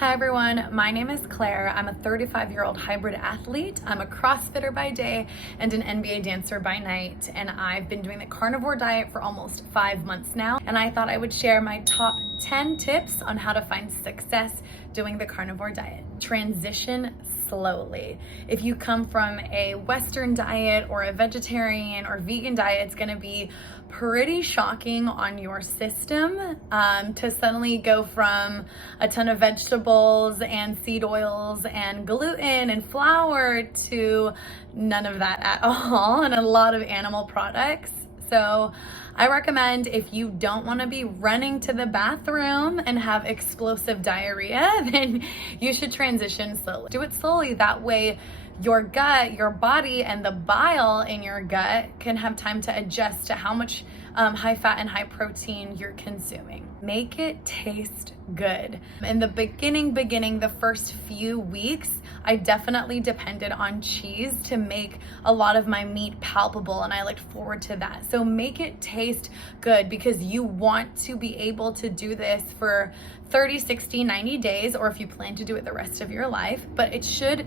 Hi everyone, my name is Claire. I'm a 35-year-old hybrid athlete. I'm a CrossFitter by day and an NBA dancer by night. And I've been doing the carnivore diet for almost 5 months now. And I thought I would share my top 10 tips on how to find success doing the carnivore diet. Transition slowly. If you come from a Western diet or a vegetarian or vegan diet, it's gonna be pretty shocking on your system to suddenly go from a ton of vegetables and seed oils and gluten and flour to none of that at all and a lot of animal products. So I recommend, if you don't want to be running to the bathroom and have explosive diarrhea, then you should transition slowly. Do it slowly. That way your gut, your body, and the bile in your gut can have time to adjust to how much high fat and high protein you're consuming. Make it taste good. In the beginning, the first few weeks, I definitely depended on cheese to make a lot of my meat palpable, and I looked forward to that. So make it taste good, because you want to be able to do this for 30, 60, 90 days, or if you plan to do it the rest of your life, but it should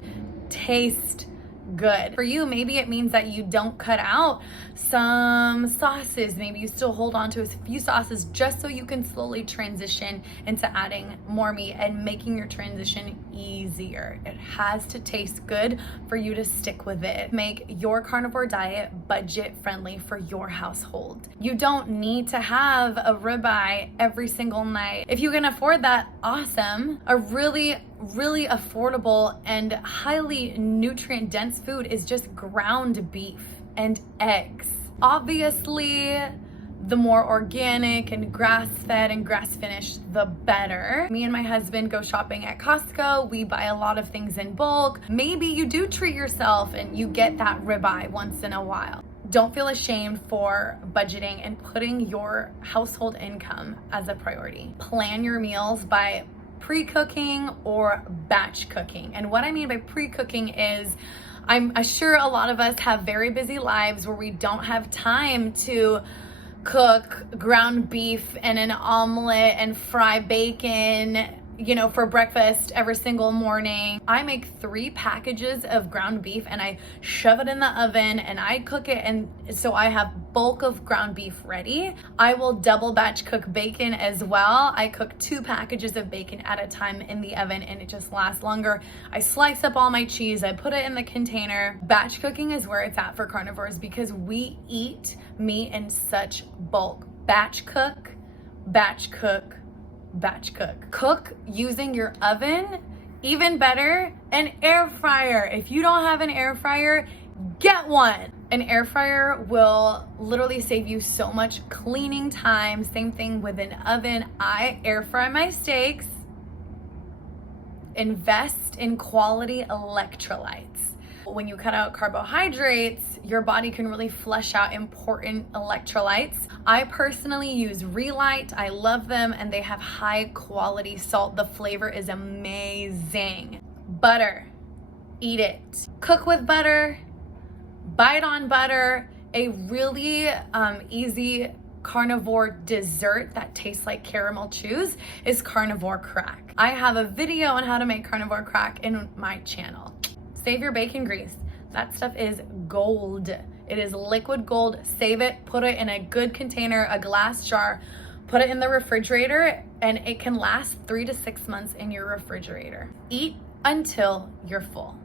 taste good. For you, maybe it means that you don't cut out some sauces. Maybe you still hold on to a few sauces just so you can slowly transition into adding more meat and making your transition easier. It has to taste good for you to stick with it. Make your carnivore diet budget friendly for your household. You don't need to have a ribeye every single night. If you can afford that, awesome. A really affordable and highly nutrient dense food is just ground beef and eggs. Obviously, the more organic and grass-fed and grass-finished, the better. Me and my husband go shopping at Costco. We buy a lot of things in bulk. Maybe you do treat yourself and you get that ribeye once in a while. Don't feel ashamed for budgeting and putting your household income as a priority. Plan your meals by pre-cooking or batch cooking. And what I mean by pre-cooking is, I'm sure a lot of us have very busy lives where we don't have time to cook ground beef and an omelet and fry bacon, for breakfast every single morning. I make 3 packages of ground beef and I shove it in the oven and I cook it, and so I have bulk of ground beef ready. I will double batch cook bacon as well. I cook 2 packages of bacon at a time in the oven and it just lasts longer. I slice up all my cheese, I put it in the container. Batch cooking is where it's at for carnivores because we eat meat in such bulk. Batch cook, batch cook, batch cook. Cook using your oven, even better, an air fryer. If you don't have an air fryer, get one. An air fryer will literally save you so much cleaning time. Same thing with an oven. I air fry my steaks. Invest in quality electrolytes. When you cut out carbohydrates, your body can really flush out important electrolytes. I personally use Relight. I love them and they have high quality salt. The flavor is amazing. Butter, eat it. Cook with butter, bite on butter. A really easy carnivore dessert that tastes like caramel chews is carnivore crack. I have a video on how to make carnivore crack in my channel. Save your bacon grease. That stuff is gold. It is liquid gold. Save it, put it in a good container, a glass jar, put it in the refrigerator, and it can last 3 to 6 months in your refrigerator. Eat until you're full.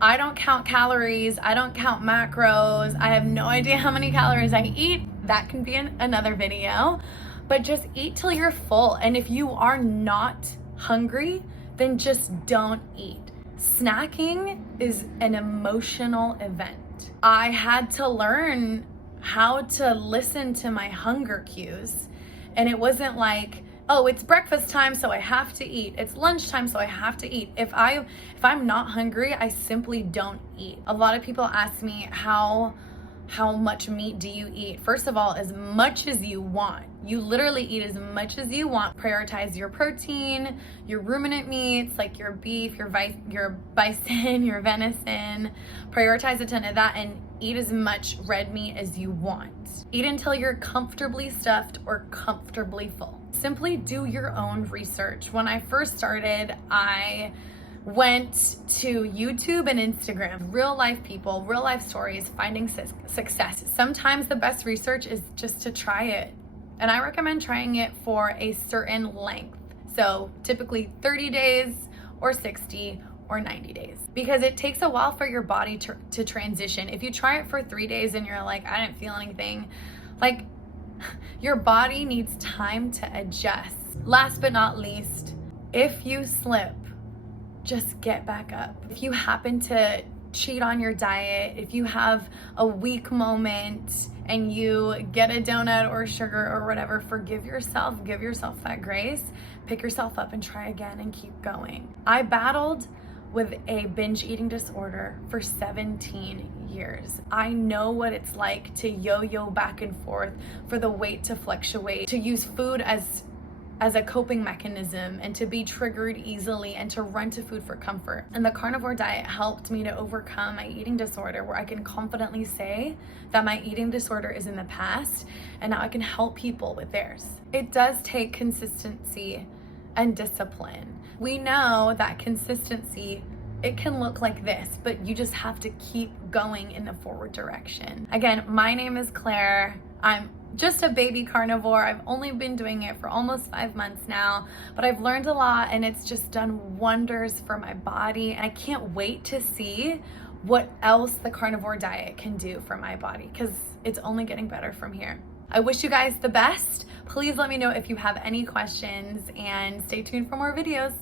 I don't count calories. I don't count macros. I have no idea how many calories I eat. That can be another video, but just eat till you're full. And if you are not hungry, then just don't eat. Snacking is an emotional event. I had to learn how to listen to my hunger cues. And it wasn't like, oh, it's breakfast time, so I have to eat. It's lunchtime, so I have to eat. If I'm not hungry, I simply don't eat. A lot of people ask me, how how much meat do you eat? First of all, as much as you want. You literally eat as much as you want. Prioritize your protein, your ruminant meats like your beef, your bison, your venison. Prioritize a ton of that and eat as much red meat as you want. Eat until you're comfortably stuffed or comfortably full. Simply do your own research. When I first started, I went to YouTube and Instagram, real life people, real life stories, finding success. Sometimes the best research is just to try it. And I recommend trying it for a certain length. So typically 30 days or 60 or 90 days, because it takes a while for your body to transition. If you try it for 3 days and you're like, I didn't feel anything, like your body needs time to adjust. Last but not least, if you slip, just get back up. If you happen to cheat on your diet, if you have a weak moment and you get a donut or sugar or whatever, forgive yourself, give yourself that grace, pick yourself up and try again and keep going. I battled with a binge eating disorder for 17 years. I know what it's like to yo-yo back and forth, for the weight to fluctuate, to use food as a coping mechanism, and to be triggered easily and to run to food for comfort. And the carnivore diet helped me to overcome my eating disorder, where I can confidently say that my eating disorder is in the past and now I can help people with theirs. It does take consistency and discipline. We know that consistency, it can look like this, but you just have to keep going in the forward direction. Again, my name is Claire. I'm just a baby carnivore. I've only been doing it for almost 5 months now, but I've learned a lot and it's just done wonders for my body. And I can't wait to see what else the carnivore diet can do for my body, because it's only getting better from here. I wish you guys the best. Please let me know if you have any questions and stay tuned for more videos.